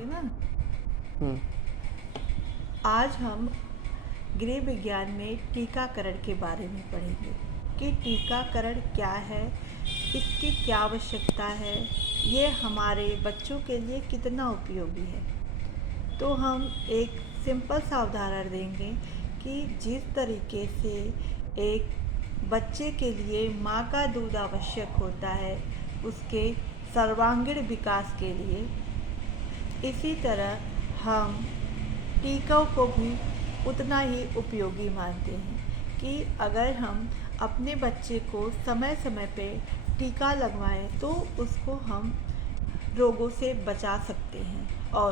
है ना। हम्म। आज हम गृह विज्ञान में टीकाकरण के बारे में पढ़ेंगे कि टीकाकरण क्या है, इसकी क्या आवश्यकता है, ये हमारे बच्चों के लिए कितना उपयोगी है। तो हम एक सिंपल सा उदाहरण देंगे कि जिस तरीके से एक बच्चे के लिए माँ का दूध आवश्यक होता है उसके सर्वांगीण विकास के लिए, इसी तरह हम टीकों को भी उतना ही उपयोगी मानते हैं कि अगर हम अपने बच्चे को समय समय पे टीका लगवाएं तो उसको हम रोगों से बचा सकते हैं और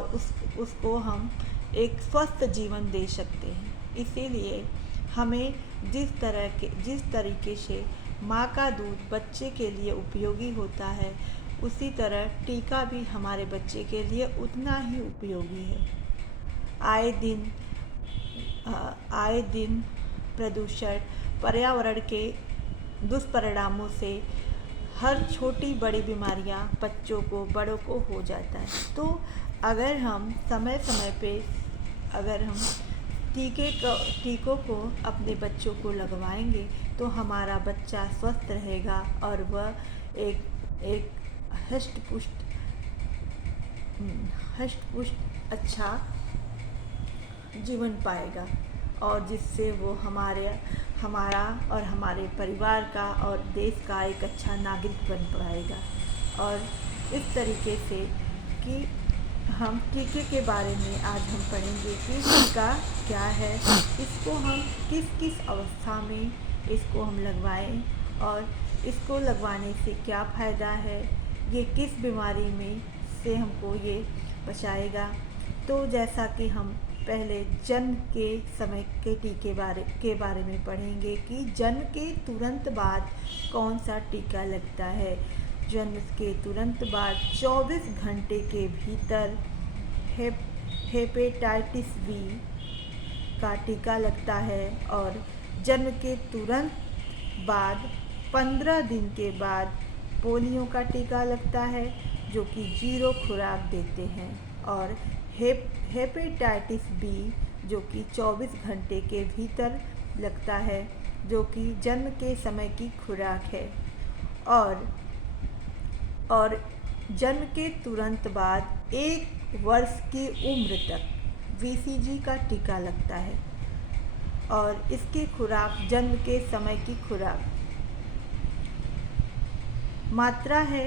उसको हम एक स्वस्थ जीवन दे सकते हैं। इसीलिए हमें जिस तरीके से माँ का दूध बच्चे के लिए उपयोगी होता है, उसी तरह टीका भी हमारे बच्चे के लिए उतना ही उपयोगी है। आए दिन आए दिन प्रदूषण, पर्यावरण के दुष्परिणामों से हर छोटी बड़ी बीमारियां बच्चों को बड़ों को हो जाता है। तो अगर हम समय समय पे अगर हम टीकों को अपने बच्चों को लगवाएंगे तो हमारा बच्चा स्वस्थ रहेगा और वह एक हष्ट पुष्ट अच्छा जीवन पाएगा और जिससे वो हमारा और हमारे परिवार का और देश का एक अच्छा नागरिक बन पाएगा। और इस तरीके से कि हम टीके के बारे में आज हम पढ़ेंगे कि टीका क्या है, इसको हम किस किस अवस्था में इसको हम लगवाएं और इसको लगवाने से क्या फ़ायदा है, ये किस बीमारी में से हमको ये बचाएगा। तो जैसा कि हम पहले जन्म के समय के टीके के बारे में पढ़ेंगे कि जन्म के तुरंत बाद कौन सा टीका लगता है। जन्म के तुरंत बाद 24 घंटे के भीतर हेपेटाइटिस बी का टीका लगता है और जन्म के तुरंत बाद 15 दिन के बाद पोलियो का टीका लगता है जो कि 0 खुराक देते हैं, और हेपेटाइटिस बी जो कि 24 घंटे के भीतर लगता है जो कि जन्म के समय की खुराक है। और जन्म के तुरंत बाद 1 वर्ष की उम्र तक BCG का टीका लगता है और इसकी खुराक जन्म के समय की खुराक मात्रा है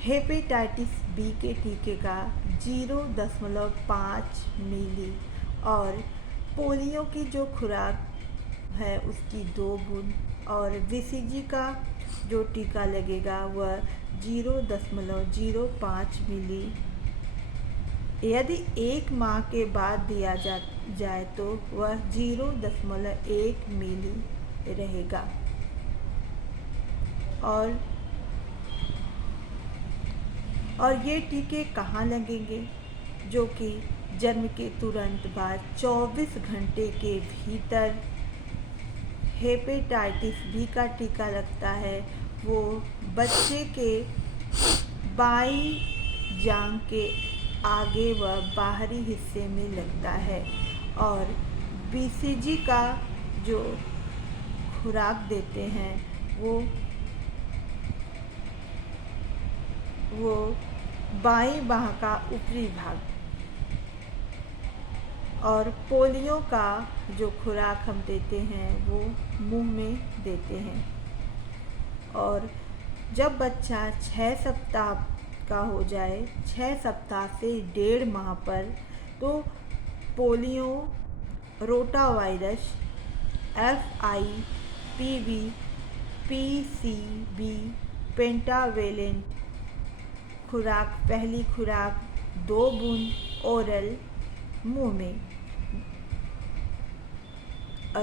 हेपेटाइटिस बी के टीके का 0.5 मिली, और पोलियो की जो खुराक है उसकी 2 बूंद, और BCG का जो टीका लगेगा वह 0.05 मिली यदि 1 माह के बाद दिया जाए तो वह 0.1 मिली रहेगा। और ये टीके कहाँ लगेंगे, जो कि जन्म के तुरंत बाद 24 घंटे के भीतर हेपेटाइटिस बी का टीका लगता है। वो बच्चे के बाईं जांघ के आगे व बाहरी हिस्से में लगता है, और BCG का जो खुराक देते हैं वो बाईं बाह का ऊपरी भाग, और पोलियो का जो खुराक हम देते हैं वो मुंह में देते हैं। और जब बच्चा 6 सप्ताह का हो जाए, 6 सप्ताह से 1.5 माह पर, तो polio, rotavirus, FIPV, PCV, pentavalent खुराक, पहली खुराक 2 बूंद ओरल मुंह में,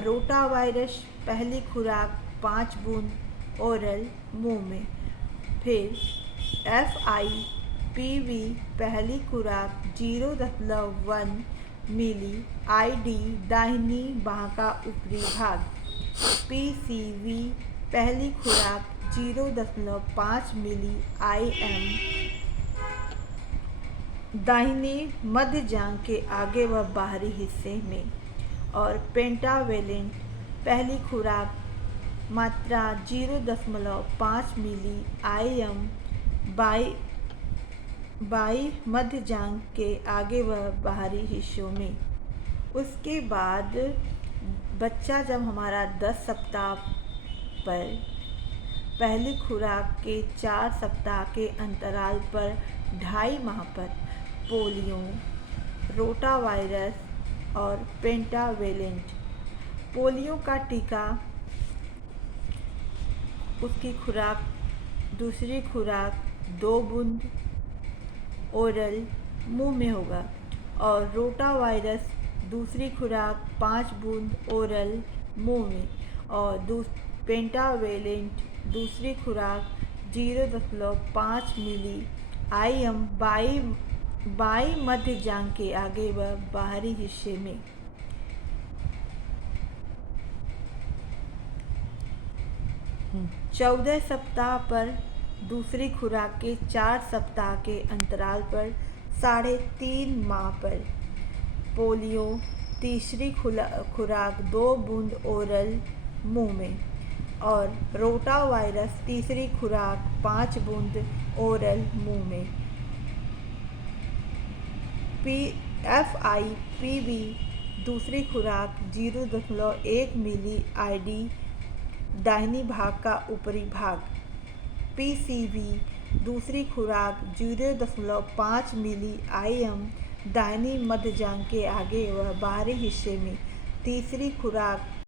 रोटावायरस पहली खुराक 5 बूंद ओरल मुंह में, फिर FIPV पहली खुराक 0.1 मिली ID दाहिनी बाह का ऊपरी भाग, PCV पहली खुराक 0.5 मिली IM दाहिनी मध्य जांघ के आगे व बाहरी हिस्से में। और पेंटावेलेंट पहली खुराक मात्रा 0.5 मिली IM बाई मध्य जांघ के आगे व बाहरी हिस्सों में। उसके बाद बच्चा जब हमारा 10 सप्ताह पर पहली खुराक के 4 सप्ताह के अंतराल पर 2.5 माह पर पोलियो, रोटावायरस और पेंटावेलेंट पोलियो का टीका उसकी खुराक दूसरी खुराक 2 बूंद ओरल मुंह में होगा। और रोटावायरस दूसरी खुराक 5 बूंद ओरल मुंह में। और पेंटावेलेंट दूसरी खुराक 0.5 मिली IM बाई मध्य जांघ के आगे व बाहरी हिस्से में। चौदह सप्ताह पर दूसरी खुराक के 4 सप्ताह के अंतराल पर 3.5 माह पर पोलियो तीसरी खुराक 2 बूंद ओरल मुंह में। और रोटावायरस तीसरी खुराक 5 बूंद ओरल मुंह में। FIPV दूसरी खुराक 0.1 मिली ID दाहिनी भाग का ऊपरी भाग। PCV दूसरी खुराक 0.5 मिली IM दाहिनी मध्य जांघ के आगे व बाहरी हिस्से में। तीसरी खुराक